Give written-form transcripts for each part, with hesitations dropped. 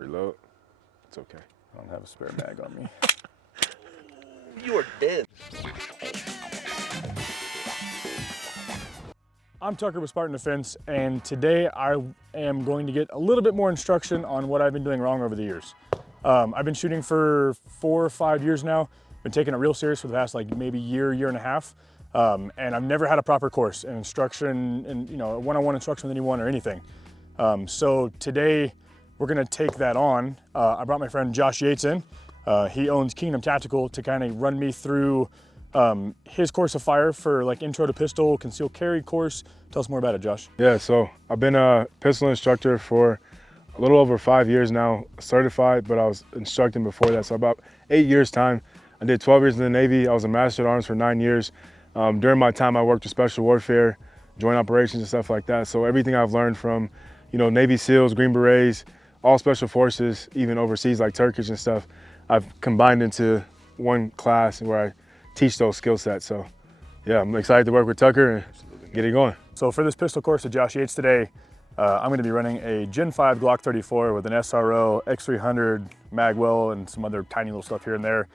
Reload. It's okay. I don't have a spare mag on me. You are dead. I'm Tucker with Spartan Defense, and today I am going to get a little bit more instruction on what I've been doing wrong over the years. I've been shooting for 4 or 5 years now, been taking it real serious for the past like maybe year and a half, and I've never had a proper course and instruction and a one-on-one instruction with anyone or anything. So today we're gonna take that on. I brought my friend Josh Yates in. He owns Kingdom Tactical to kind of run me through his course of fire for like intro to pistol, conceal carry course. Tell us more about it, Josh. Yeah, so I've been a pistol instructor for a little over 5 years now, certified, but I was instructing before that, so about 8 years time. I did 12 years in the Navy. I was a master at arms for 9 years. During my time, I worked with special warfare, joint operations and stuff like that. So everything I've learned from, Navy SEALs, Green Berets, all special forces, even overseas like Turkish and stuff, I've combined into one class where I teach those skill sets. So yeah, I'm excited to work with Tucker and get it going. So for this pistol course at Josh Yates today, I'm going to be running a Gen 5 Glock 34 with an SRO, X300, magwell, and some other tiny little stuff here and there.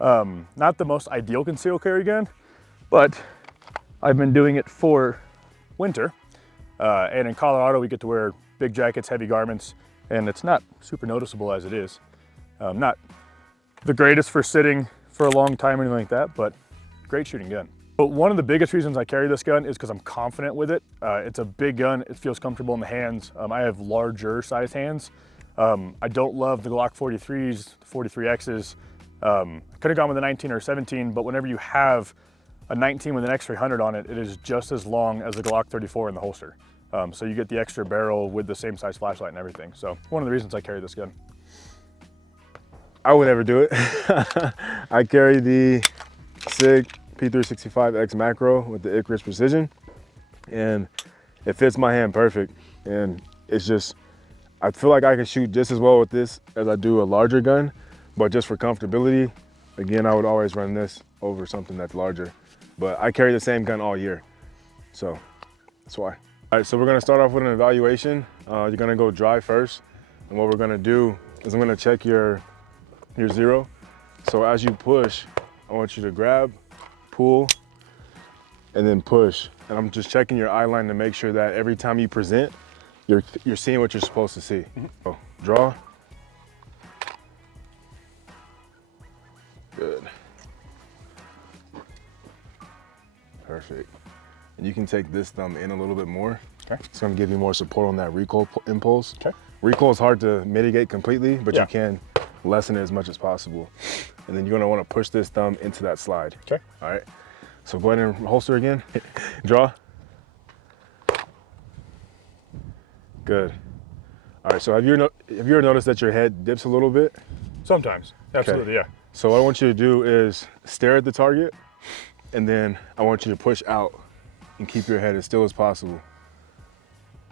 Not the most ideal conceal carry gun, but I've been doing it for winter. And in Colorado, we get to wear big jackets, heavy garments, and it's not super noticeable as it is. Not the greatest for sitting for a long time or anything like that, but great shooting gun. But one of the biggest reasons I carry this gun is because I'm confident with it. It's a big gun, it feels comfortable in the hands. I have larger size hands. I don't love the Glock 43s, 43Xs. Could have gone with a 19 or 17, but whenever you have a 19 with an X300 on it, it is just as long as the Glock 34 in the holster. So you get the extra barrel with the same size flashlight and everything. So one of the reasons I carry this gun. I would never do it. I carry the SIG P365X macro with the Icarus Precision, and it fits my hand perfect. And it's just, I feel like I can shoot just as well with this as I do a larger gun, but just for comfortability, again, I would always run this over something that's larger. But I carry the same gun all year, so that's why. All right, so we're gonna start off with an evaluation. You're gonna go dry first, and what we're gonna do is I'm gonna check your zero. So as you push, I want you to grab, pull, and then push. And I'm just checking your eye line to make sure that every time you present, you're seeing what you're supposed to see. So draw. Good. Perfect. And you can take this thumb in a little bit more. Okay. It's gonna give you more support on that recoil impulse. Okay. Recoil is hard to mitigate completely, but yeah, you can lessen it as much as possible. And then you're gonna wanna push this thumb into that slide. Okay. All right, so go ahead and holster again. Draw. Good. All right, so have you ever noticed that your head dips a little bit? Sometimes, absolutely, yeah. So what I want you to do is stare at the target, and then I want you to push out and keep your head as still as possible.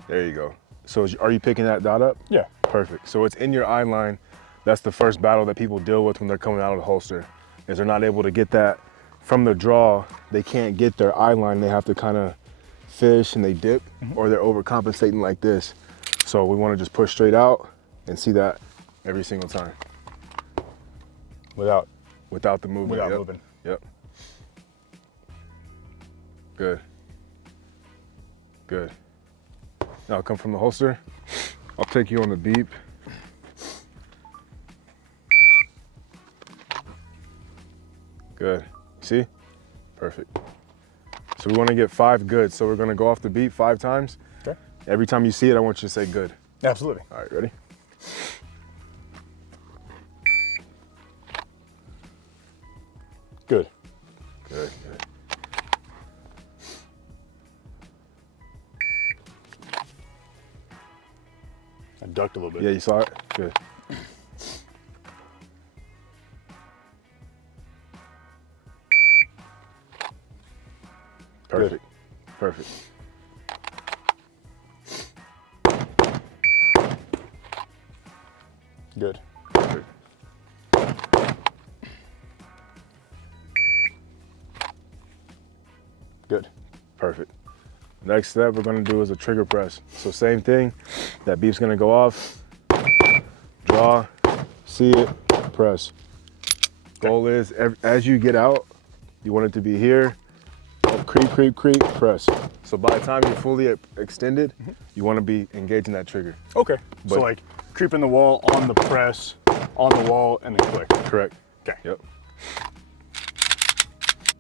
There you go. So are you picking that dot up? Yeah. Perfect. So it's in your eye line. That's the first battle that people deal with when they're coming out of the holster, is they're not able to get that from the draw. They can't get their eye line. They have to kind of fish and they dip, or they're overcompensating like this. So we want to just push straight out and see that every single time. Without the movement. Without Yep. moving. Yep. Good. Good. Now come from the holster. I'll take you on the beep. Good. See? Perfect. So we want to get 5 good. So we're going to go off the beat 5 times. Okay. Every time you see it, I want you to say good. Absolutely. All right, ready? Good. Good, good. I ducked a little bit. Yeah, you saw it? Good. Perfect. Good. Perfect. Good. Perfect. Good. Perfect. Next step we're gonna do is a trigger press. So same thing, that beep's gonna go off. Draw, see it, press. Goal is, as you get out, you want it to be here, creep, creep, creep, press. So by the time you're fully extended, you want to be engaging that trigger. Okay. But, so like creeping the wall on the press, on the wall, and then click. Correct. Okay. Yep.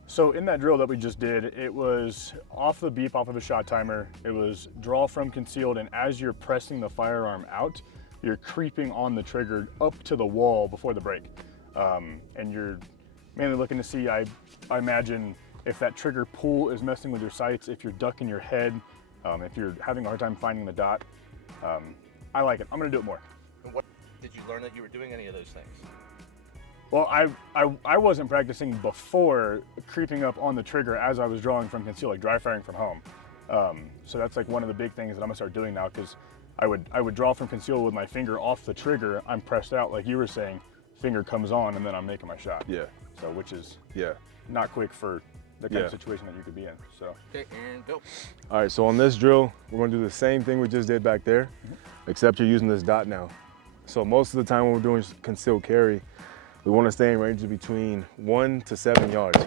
So in that drill that we just did, it was off the beep, off of a shot timer. It was draw from concealed, and as you're pressing the firearm out, you're creeping on the trigger up to the wall before the break. And you're mainly looking to see, I imagine, if that trigger pull is messing with your sights, if you're ducking your head, if you're having a hard time finding the dot. I like it. I'm gonna do it more. And what did you learn that you were doing any of those things? Well, I wasn't practicing before creeping up on the trigger as I was drawing from conceal, like dry firing from home. So that's like one of the big things that I'm gonna start doing now, because I would draw from conceal with my finger off the trigger. I'm pressed out, like you were saying, finger comes on, and then I'm making my shot. Yeah. So which is Yeah. not quick for the kind of situation that you could be in. So. Okay, and go. All right, so on this drill, we're gonna do the same thing we just did back there, except you're using this dot now. So most of the time when we're doing concealed carry, we wanna stay in range of between 1 to 7 yards.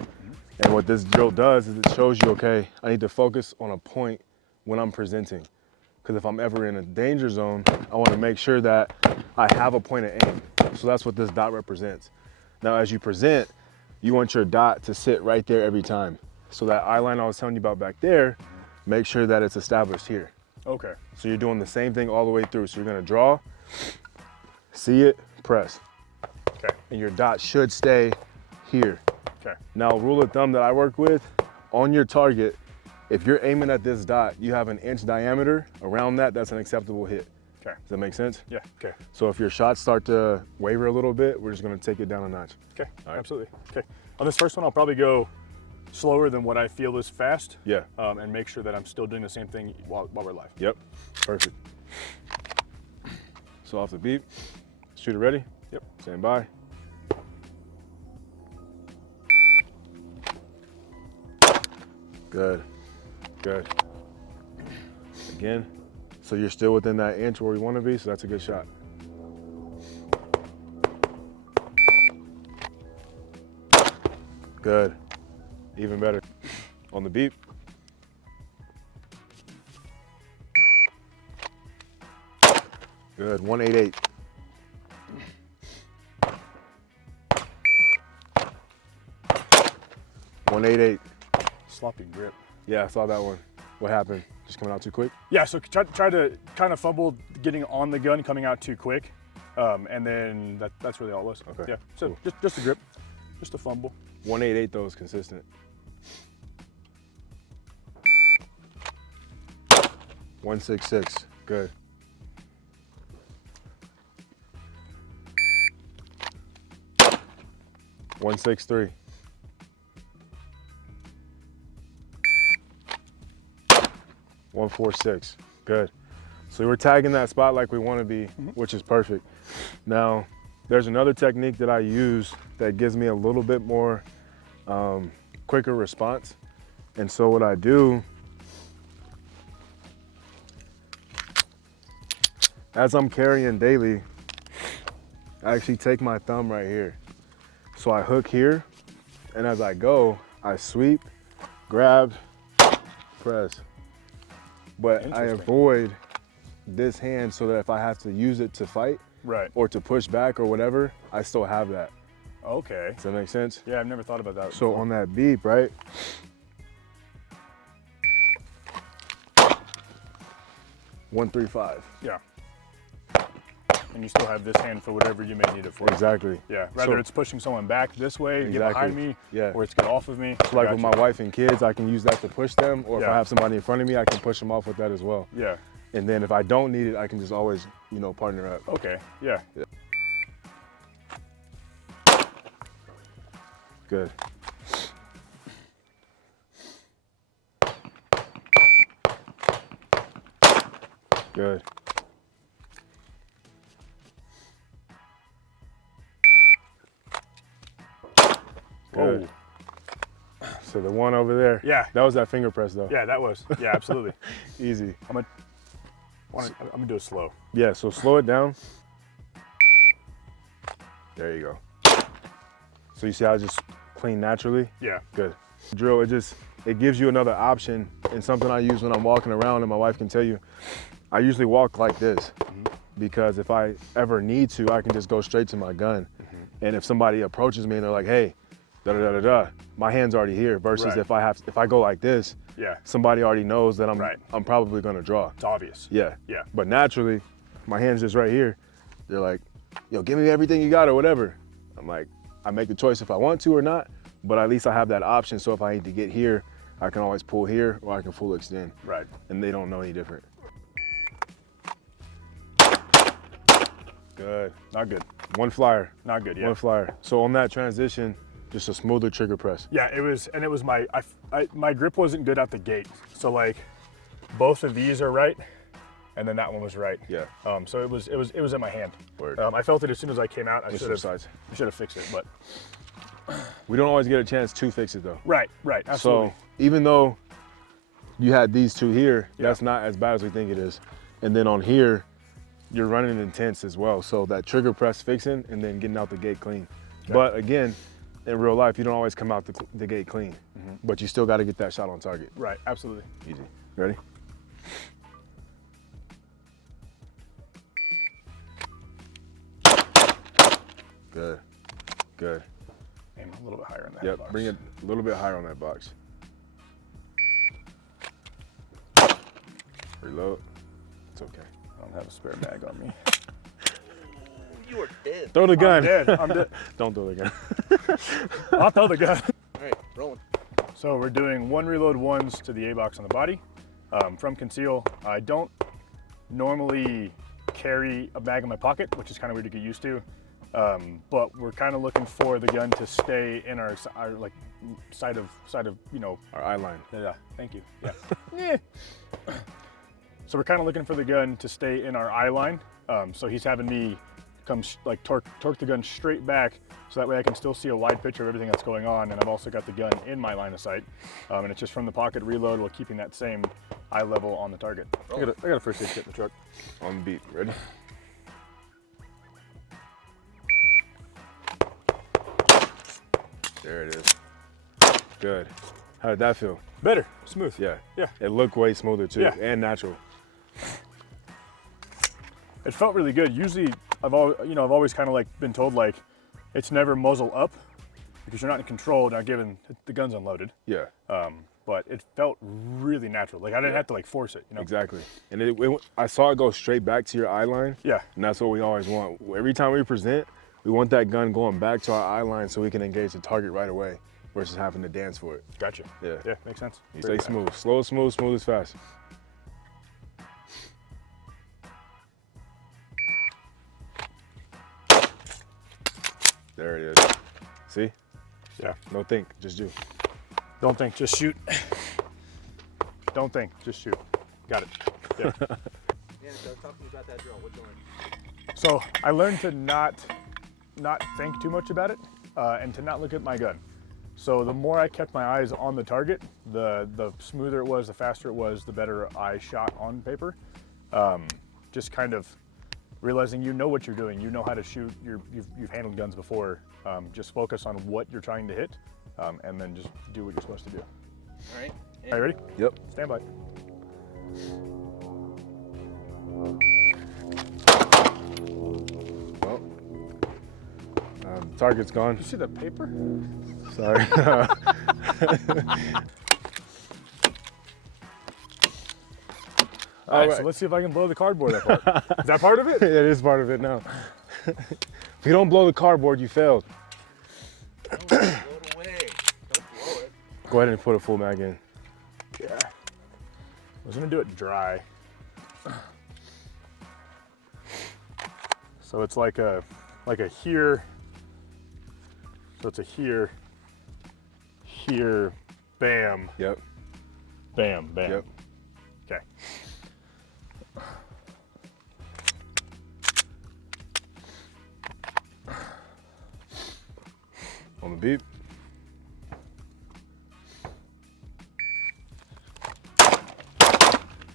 And what this drill does is it shows you, okay, I need to focus on a point when I'm presenting. Because if I'm ever in a danger zone, I wanna make sure that I have a point of aim. So that's what this dot represents. Now, as you present, you want your dot to sit right there every time. So that eye line I was telling you about back there, make sure that it's established here. Okay. So you're doing the same thing all the way through. So you're gonna draw, see it, press. Okay. And your dot should stay here. Okay. Now, rule of thumb that I work with, on your target, if you're aiming at this dot, you have 1 inch diameter. Around that, that's an acceptable hit. Okay. Does that make sense? Yeah. Okay. So if your shots start to waver a little bit, we're just gonna take it down a notch. Okay. All right. Absolutely. Okay. On this first one, I'll probably go slower than what I feel is fast. Yeah. And make sure that I'm still doing the same thing while we're live. Yep. Perfect. So off the beep, shooter ready? Yep. Stand by. Good. Good. Again. So you're still within that inch where we want to be, so that's a good shot. Good. Even better. On the beep. Good. 188. .188. Sloppy grip. Yeah, I saw that one. What happened? Just coming out too quick? Yeah, so try to kind of fumble getting on the gun, coming out too quick. And then that's really all it was. Okay. Yeah, so Cool. just a grip, just a fumble. 188 though is consistent. 166. Good. .163. 146. Good. So we're tagging that spot like we want to be, which is perfect. Now, there's another technique that I use that gives me a little bit more quicker response. And so what I do, as I'm carrying daily, I actually take my thumb right here. So I hook here, and as I go, I sweep, grab, press. But I avoid this hand so that if I have to use it to fight, Right. or to push back or whatever, I still have that. Okay. Does that make sense? Yeah, I've never thought about that. So on that beep, right? .135. Yeah. And you still have this hand for whatever you may need it for. Exactly. Yeah, rather So- it's pushing someone back this way, get Exactly. behind me, Yeah. or it's get off of me. So like with my Gotcha. wife and kids, I can use that to push them, or if Yeah. I have somebody in front of me, I can push them off with that as well. Yeah, And then if I don't need it, I can just always, partner up. okay, yeah. Good. Good. Good. Whoa. So the one over there. Yeah. That was that finger press though. Yeah, that was, yeah, absolutely. Easy. I'm gonna do it slow. Yeah, so slow it down. There you go. So you see how it's just clean naturally? Yeah. Good. Drill, it gives you another option, and something I use when I'm walking around, and my wife can tell you, I usually walk like this because if I ever need to, I can just go straight to my gun. And if somebody approaches me and they're like, hey, da da da da da, my hand's already here. Versus if I go like this, somebody already knows that I'm probably gonna draw. It's obvious. Yeah. Yeah. But naturally, my hand's just right here. They're like, yo, give me everything you got or whatever. I'm like, I make the choice if I want to or not, but at least I have that option. So if I need to get here, I can always pull here or I can full extend. Right. And they don't know any different. Good. Not good. One flyer. Not good, yeah. One flyer. So on that transition, just a smoother trigger press. Yeah, it was my grip wasn't good out the gate. So like both of these are right, and then that one was right. Yeah. So it was in my hand. Word. I felt it as soon as I came out. I should have fixed it, but we don't always get a chance to fix it though. Right, absolutely. So even though you had these two here, that's not as bad as we think it is. And then on here, you're running intense as well. So that trigger press fixing and then getting out the gate clean. Okay. But again, in real life, you don't always come out the gate clean, but you still got to get that shot on target. Right, absolutely. Easy. Ready? Good, good. Aim a little bit higher on that box. Bring it a little bit higher on that box. Reload. It's okay. I don't have a spare mag on me. You are dead. Throw the gun. I'm dead. Don't throw the gun. I'll throw the gun. All right, rolling. So we're doing 1 reload 1s to the A box on the body from Conceal. I don't normally carry a mag in my pocket, which is kind of weird to get used to. But we're kind of looking for the gun to stay in our like side of our eye line. Yeah. Thank you. Yeah. So we're kind of looking for the gun to stay in our eye line. So he's having me come like torque the gun straight back, so that way I can still see a wide picture of everything that's going on. And I've also got the gun in my line of sight, and it's just from the pocket reload while keeping that same eye level on the target. I got a first aid kit in the truck. On the beat. Ready? There it is. Good. How did that feel? Better. Smooth. Yeah. Yeah. It looked way smoother too, Yeah. and natural. It felt really good. Usually, I've always kind of like been told like, it's never muzzle up because you're not in control now, given the gun's unloaded. Yeah. But it felt really natural. Like I didn't have to like force it. Exactly. And I saw it go straight back to your eye line. Yeah. And that's what we always want. Every time we present, we want that gun going back to our eye line so we can engage the target right away versus having to dance for it. Gotcha. Yeah. Yeah, makes sense. You stay smooth. Slow, smooth, smooth is fast. There it is. See? Yeah. No think, just do. Don't think, just shoot. Don't think, just shoot. Got it. Yeah. Yeah, so talk to me about that drill. What you learned? So I learned to not think too much about it and to not look at my gun. So the more I kept my eyes on the target, the smoother it was, the faster it was, the better I shot on paper. Just kind of realizing you know what you're doing, you know how to shoot, you've handled guns before. Just focus on what you're trying to hit, and then just do what you're supposed to do. All right. Are you ready? Yep. Stand by. Well, target's gone. You see the paper? Sorry. All right, so let's see if I can blow the cardboard apart. Is that part of it? It is part of it now. If you don't blow the cardboard, you failed. Don't blow it away. Don't blow it. Go ahead and put a full mag in. Yeah. I was gonna do it dry. So it's like a here. So it's a here, bam, Yep. bam, bam. Yep. Okay. On the beep.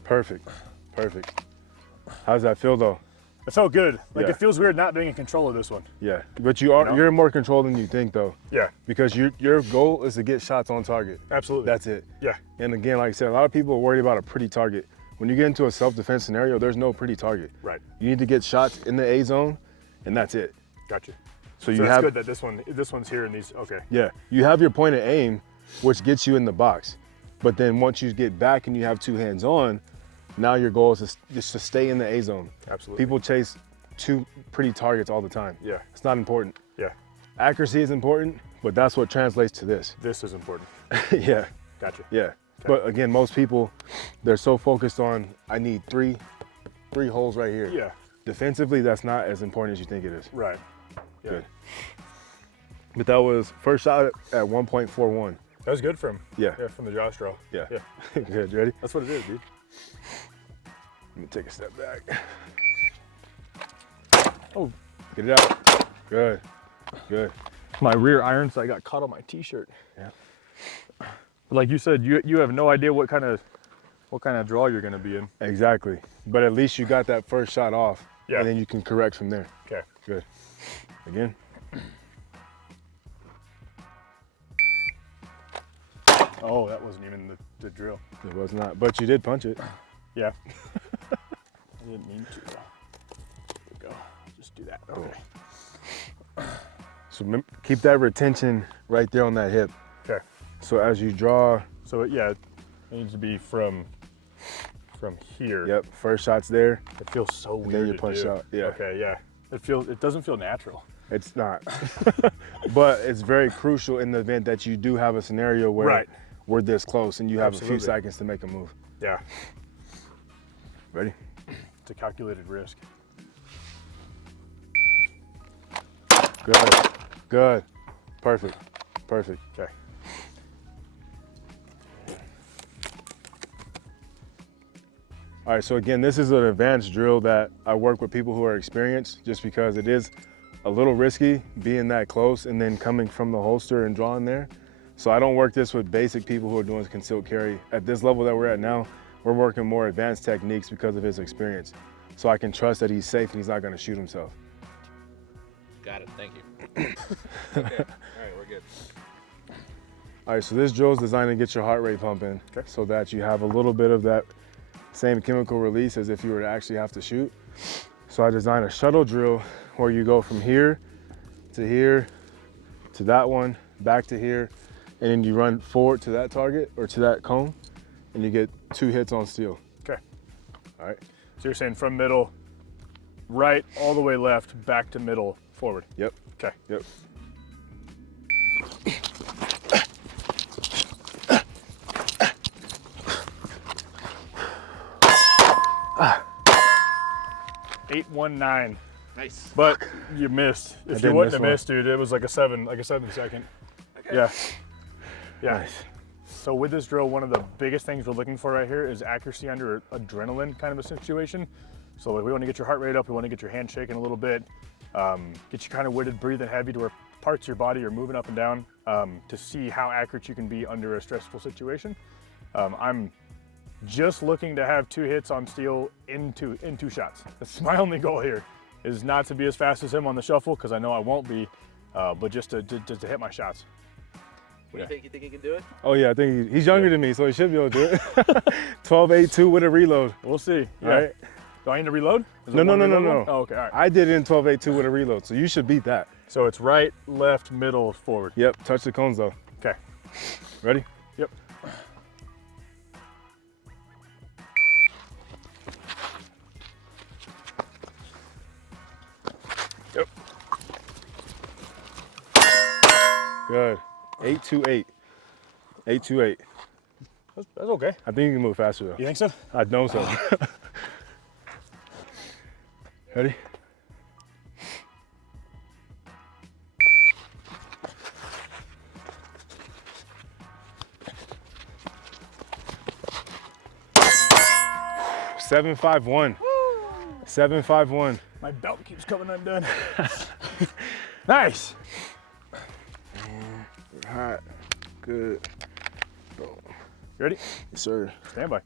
Perfect. Perfect. How does that feel though? It felt good. Like Yeah. it feels weird not being in control of this one. Yeah, but you're in more control than you think though. Yeah. Because your goal is to get shots on target. Absolutely. That's it. Yeah. And again, like I said, a lot of people are worried about a pretty target. When you get into a self-defense scenario, there's no pretty target. Right. You need to get shots in the A zone, and that's it. Gotcha. So you that's have good that this one's here and these. Okay. Yeah, you have your point of aim, which gets you in the box. But then once you get back and you have two hands on, now your goal is just to stay in the A zone. Absolutely. People chase two pretty targets all the time. Yeah. It's not important. Yeah. Accuracy is important, but that's what translates to this. This is important. Yeah. Gotcha. Yeah. Okay. But again, most people, they're so focused on, I need three holes right here. Yeah. Defensively, that's not as important as you think it is. Right. Yeah. Good. But that was first shot at 1.41. That was good from. Yeah. Yeah, from the jaw straw. Yeah. Yeah. Good, you ready? That's what it is, dude. Let me take a step back. Oh, Get it out. Good. Good. my rear iron sight got caught on my t-shirt. Yeah. But like you said, you have no idea what kind of draw you're gonna be in. Exactly. But at least you got that first shot off. Yeah. And then you can correct from there. Okay. Good. Again. Oh, that wasn't even the drill. It was not. But you did punch it. Yeah. I didn't mean to. There we go. Just do that. Okay. So keep that retention right there on that hip. Okay. So as you draw, So it needs to be from here. yep, first shot's there. It feels so And weird. then you to punch do. out. Yeah. Okay. Yeah. It doesn't feel natural. It's not. But it's very crucial in the event that you do have a scenario where Right. we're this close and you have a Absolutely. few seconds to make a move. Yeah. Ready? It's a calculated risk. Good. Good. Perfect. Perfect. Okay. All right, so again, this is an advanced drill that I work with people who are experienced just because it is a little risky being that close and then coming from the holster and drawing there. So I don't work this with basic people who are doing concealed carry. At this level that we're at now, we're working more advanced techniques because of his experience. So I can trust that he's safe and he's not gonna shoot himself. Got it. Thank you. Okay. All right, we're good. All right, so this drill is designed to get your heart rate pumping so that you have a little bit of that same chemical release as if you were to actually have to shoot. So I designed a shuttle drill where you go from here to that one, back to here, and then you run forward to that target or to that cone, and you get 2 hits on steel. Okay. All right? So you're saying from middle, right, all the way left, back to middle, forward. Yep, Okay. yep. 819. Nice. But you missed. If did you wouldn't miss have one. missed, dude, it was like a 7 second. Okay. Yeah. Yeah. Nice. So with this drill, one of the biggest things we're looking for right here is accuracy under adrenaline kind of a situation. So like, we want to get your heart rate up, we want to get your hand shaking a little bit, get you kind of witted, breathing heavy to where parts of your body are moving up and down to see how accurate you can be under a stressful situation. I'm just looking to have 2 hits on steel in two shots. That's my only goal here, is not to be as fast as him on the shuffle, because I know I won't be, but just to hit my shots. What do you think? You think he can do it? Oh yeah, I think he's younger than me, so he should be able to do it. 12.82 with a reload. We'll see. All right. Do I need to reload? Is No, it no, one no, no, reload no. one? Oh, okay, all right. I did it in 12.82 with a reload, so you should beat that. So it's right, left, middle, forward. Yep, touch the cones though. Okay. Ready? Yep. Yep. Good. 828. 828. That's okay. I think you can move faster though. You think so? I know so. Ready? Seven, 5-1. 7-5-1. My belt keeps coming undone. Nice. Hot. Good. Boom. You ready? Yes, sir. Stand by.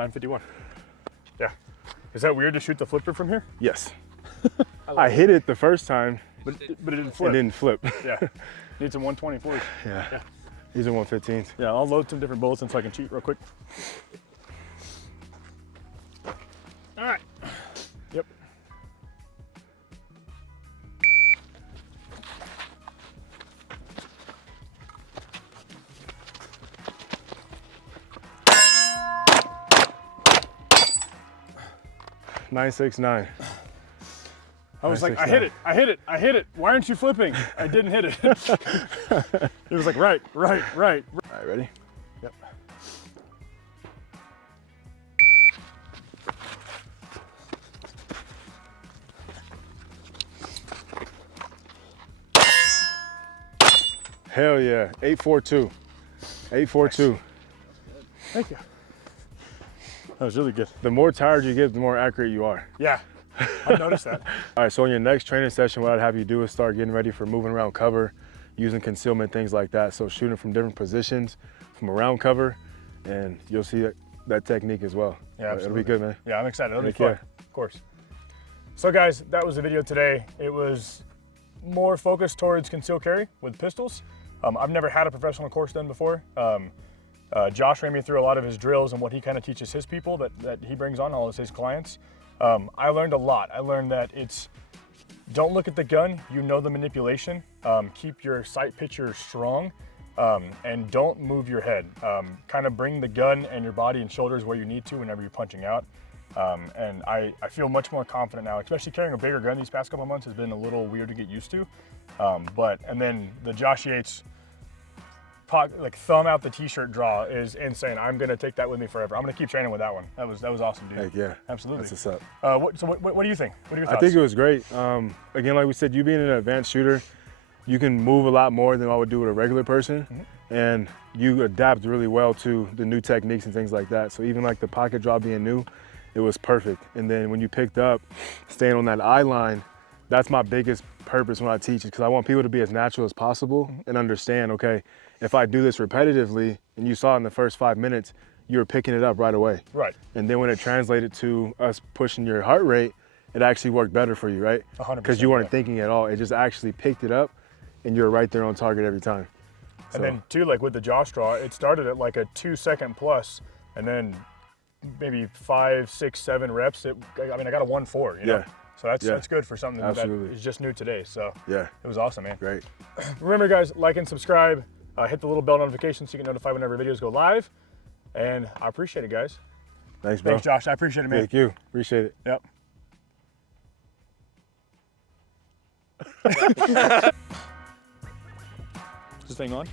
951. Yeah. Is that weird to shoot the flipper from here? Yes. I hit it the first time. But it didn't flip. It didn't flip. Yeah. Need some 124s. Yeah. These are 115s. Yeah, I'll load some different bullets in so I can cheat real quick. All right. Yep. .969. I was like, I hit it, I hit it, I hit it. Why aren't you flipping? I didn't hit it. It was like, right. All right, ready? Yep. Hell yeah, 842. 842. Nice. Thank you. That was really good. The more tired you get, the more accurate you are. Yeah, I've noticed that. All right, so in your next training session, what I'd have you do is start getting ready for moving around cover, using concealment, things like that. So shooting from different positions, from around cover, and you'll see that technique as well. Yeah, It'll be good, man. Yeah, I'm excited. It'll be Heck fun, yeah. of course. So guys, that was the video today. It was more focused towards concealed carry with pistols. I've never had a professional course done before. Josh ran me through a lot of his drills and what he kind of teaches his people that he brings on, all of his clients. I learned a lot. I learned that don't look at the gun, you know the manipulation. Keep your sight picture strong, and don't move your head. Kind of bring the gun and your body and shoulders where you need to whenever you're punching out. And I feel much more confident now, especially carrying a bigger gun these past couple of months has been a little weird to get used to. And then the Josh Yates like thumb out the t-shirt draw is insane. I'm gonna take that with me forever. I'm gonna keep training with that one. That was awesome, dude. Heck yeah. Absolutely. That's what's up. So what do you think? What are your thoughts? I think it was great. Again, like we said, you being an advanced shooter, you can move a lot more than I would do with a regular person. Mm-hmm. And you adapt really well to the new techniques and things like that. So even like the pocket draw being new, it was perfect. And then when you picked up, staying on that eye line, that's my biggest purpose when I teach, is because I want people to be as natural as possible and understand, okay, if I do this repetitively, and you saw in the first 5 minutes, you were picking it up right away. Right. And then when it translated to us pushing your heart rate, it actually worked better for you, right? 100%. Because you weren't thinking at all. It just actually picked it up, and you were right there on target every time. And then too, like with the Josh draw, it started at like a 2 second plus, and then maybe 5, 6, 7 reps. I got a 1.4, you know? Yeah. So that's good for something that is just new today. So yeah, it was awesome, man. Great. Remember, guys, like and subscribe. Hit the little bell notification so you get notified whenever videos go live. And I appreciate it, guys. Thanks, bro. Thanks, Josh. I appreciate it, man. Thank you. Appreciate it. Yep. Is this thing on?